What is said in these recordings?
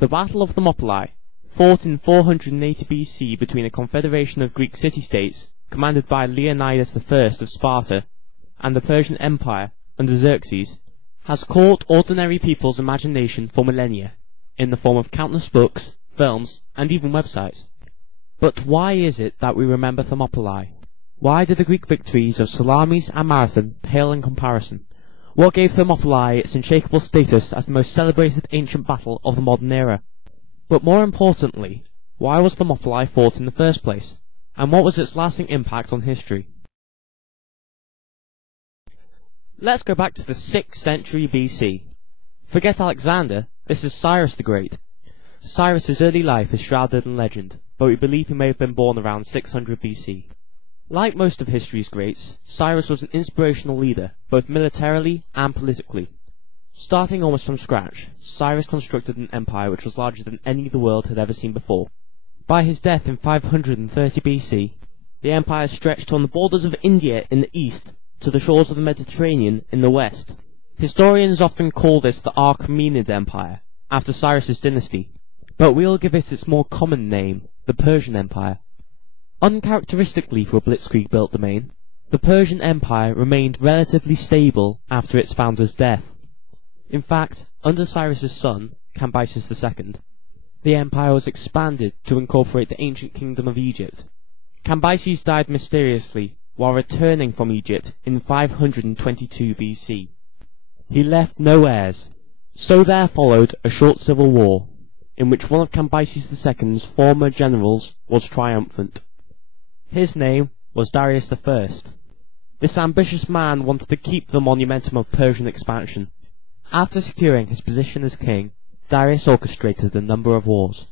The Battle of Thermopylae, fought in 480 BC between a confederation of Greek city-states commanded by Leonidas I of Sparta and the Persian Empire under Xerxes, has caught ordinary people's imagination for millennia, in the form of countless books, films, and even websites. But why is it that we remember Thermopylae? Why do the Greek victories of Salamis and Marathon pale in comparison? What gave Thermopylae its unshakable status as the most celebrated ancient battle of the modern era? But more importantly, why was Thermopylae fought in the first place? And what was its lasting impact on history? Let's go back to the 6th century BC. Forget Alexander, this is Cyrus the Great. Cyrus's early life is shrouded in legend, but we believe he may have been born around 600 BC. Like most of history's greats, Cyrus was an inspirational leader, both militarily and politically. Starting almost from scratch, Cyrus constructed an empire which was larger than any the world had ever seen before. By his death in 530 BC, the empire stretched from the borders of India in the east to the shores of the Mediterranean in the west. Historians often call this the Achaemenid Empire, after Cyrus's dynasty, but we'll give it its more common name, the Persian Empire. Uncharacteristically for a blitzkrieg-built domain, the Persian Empire remained relatively stable after its founder's death. In fact, under Cyrus's son, Cambyses II, the empire was expanded to incorporate the ancient kingdom of Egypt. Cambyses died mysteriously while returning from Egypt in 522 BC. He left no heirs, so there followed a short civil war, in which one of Cambyses II's former generals was triumphant. His name was Darius I. This ambitious man wanted to keep the monumentum of Persian expansion. After securing his position as king, Darius orchestrated a number of wars.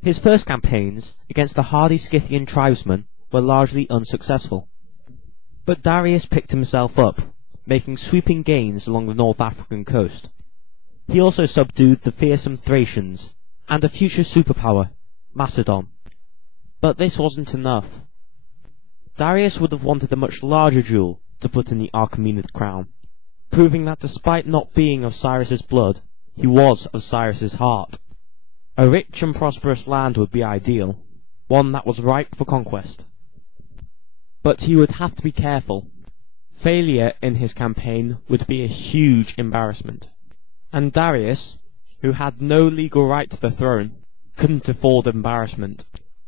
His first campaigns against the hardy Scythian tribesmen were largely unsuccessful. But Darius picked himself up, making sweeping gains along the North African coast. He also subdued the fearsome Thracians and a future superpower, Macedon. But this wasn't enough. Darius would have wanted a much larger jewel to put in the Achaemenid crown, proving that despite not being of Cyrus's blood, he was of Cyrus's heart. A rich and prosperous land would be ideal, one that was ripe for conquest. But he would have to be careful. Failure in his campaign would be a huge embarrassment. And Darius, who had no legal right to the throne, couldn't afford embarrassment.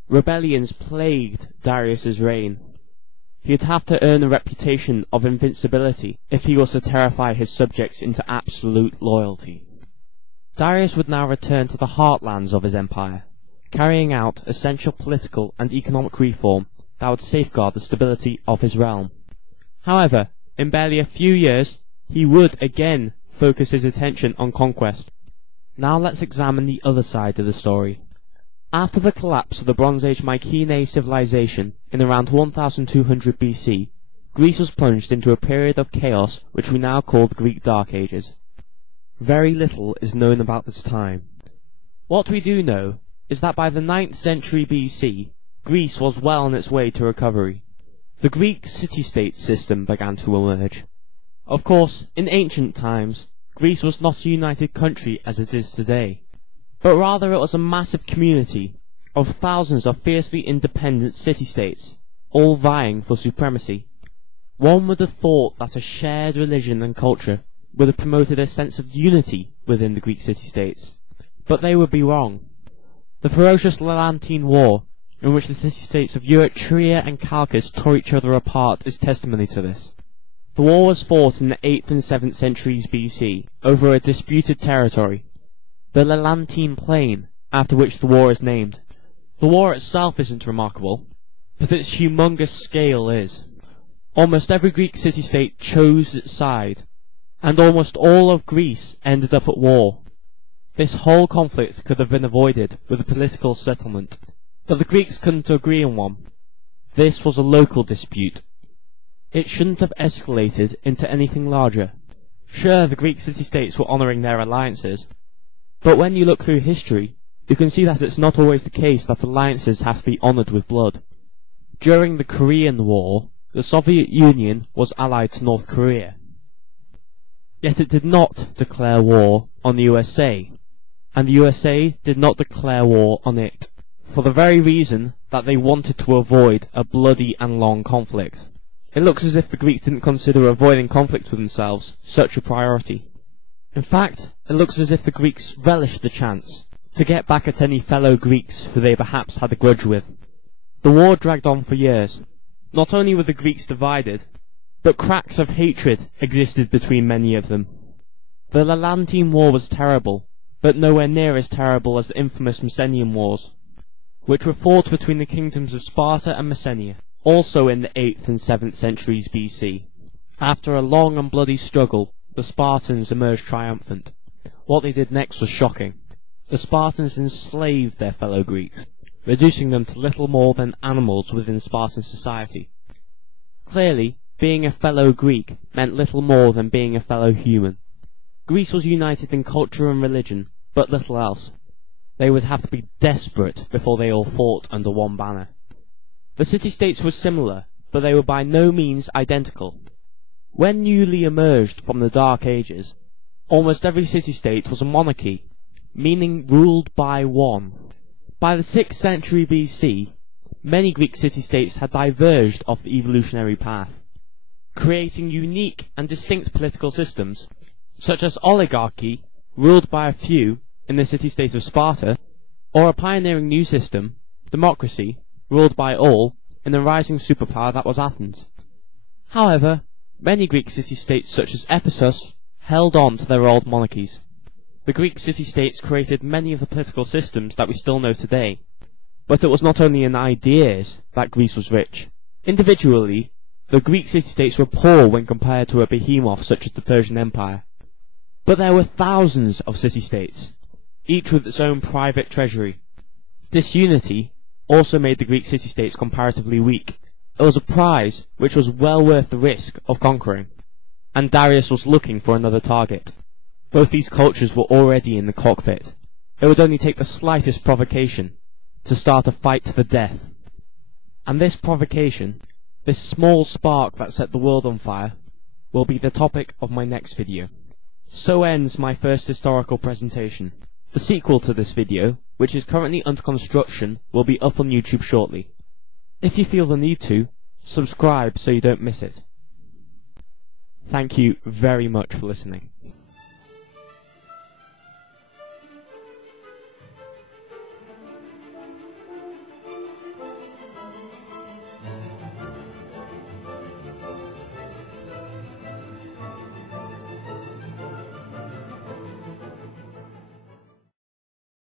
Rebellions plagued Darius's reign. He'd have to earn a reputation of invincibility if he was to terrify his subjects into absolute loyalty. Darius would now return to the heartlands of his empire, carrying out essential political and economic reform that would safeguard the stability of his realm. However, in barely a few years, he would again focus his attention on conquest. Now let's examine the other side of the story. After the collapse of the Bronze Age Mycenae civilization in around 1200 BC, Greece was plunged into a period of chaos which we now call the Greek Dark Ages. Very little is known about this time. What we do know is that by the 9th century BC, Greece was well on its way to recovery. The Greek city-state system began to emerge. Of course, in ancient times, Greece was not a united country as it is today, but rather it was a massive community of thousands of fiercely independent city-states, all vying for supremacy. One would have thought that a shared religion and culture would have promoted a sense of unity within the Greek city-states, but they would be wrong. The ferocious Levantine War, in which the city-states of Eretria and Chalcis tore each other apart, is testimony to this. The war was fought in the 8th and 7th centuries BC over a disputed territory, the Levantine Plain, after which the war is named. The war itself isn't remarkable, but its humongous scale is. Almost every Greek city-state chose its side, and almost all of Greece ended up at war. This whole conflict could have been avoided with a political settlement, but the Greeks couldn't agree on one. This was a local dispute. It shouldn't have escalated into anything larger. Sure, the Greek city-states were honouring their alliances, but when you look through history, you can see that it's not always the case that alliances have to be honoured with blood. During the Korean War, the Soviet Union was allied to North Korea. Yet it did not declare war on the USA. and the USA did not declare war on it, for the very reason that they wanted to avoid a bloody and long conflict. It looks as if the Greeks didn't consider avoiding conflict with themselves such a priority. In fact, it looks as if the Greeks relished the chance to get back at any fellow Greeks who they perhaps had a grudge with. The war dragged on for years. Not only were the Greeks divided, but cracks of hatred existed between many of them. The Lelantine War was terrible, but nowhere near as terrible as the infamous Mycenaean Wars, which were fought between the kingdoms of Sparta and Messenia, also in the 8th and 7th centuries BC. After a long and bloody struggle, the Spartans emerged triumphant. What they did next was shocking. The Spartans enslaved their fellow Greeks, reducing them to little more than animals within Spartan society. Clearly, being a fellow Greek meant little more than being a fellow human. Greece was united in culture and religion, but little else. They would have to be desperate before they all fought under one banner. The city-states were similar, but they were by no means identical. When newly emerged from the Dark Ages, almost every city-state was a monarchy, meaning ruled by one. By the 6th century BC, many Greek city-states had diverged off the evolutionary path, creating unique and distinct political systems, such as oligarchy, ruled by a few in the city-state of Sparta, or a pioneering new system, democracy, ruled by all in the rising superpower that was Athens. However, many Greek city-states such as Ephesus held on to their old monarchies. The Greek city-states created many of the political systems that we still know today, but it was not only in ideas that Greece was rich. Individually, the Greek city-states were poor when compared to a behemoth such as the Persian Empire. But there were thousands of city-states, each with its own private treasury. This unity also made the Greek city-states comparatively weak. It was a prize which was well worth the risk of conquering, and Darius was looking for another target. Both these cultures were already in the cockpit. It would only take the slightest provocation to start a fight to the death. And this provocation, this small spark that set the world on fire, will be the topic of my next video. So ends my first historical presentation. The sequel to this video, which is currently under construction, will be up on YouTube shortly. If you feel the need to, subscribe so you don't miss it. Thank you very much for listening.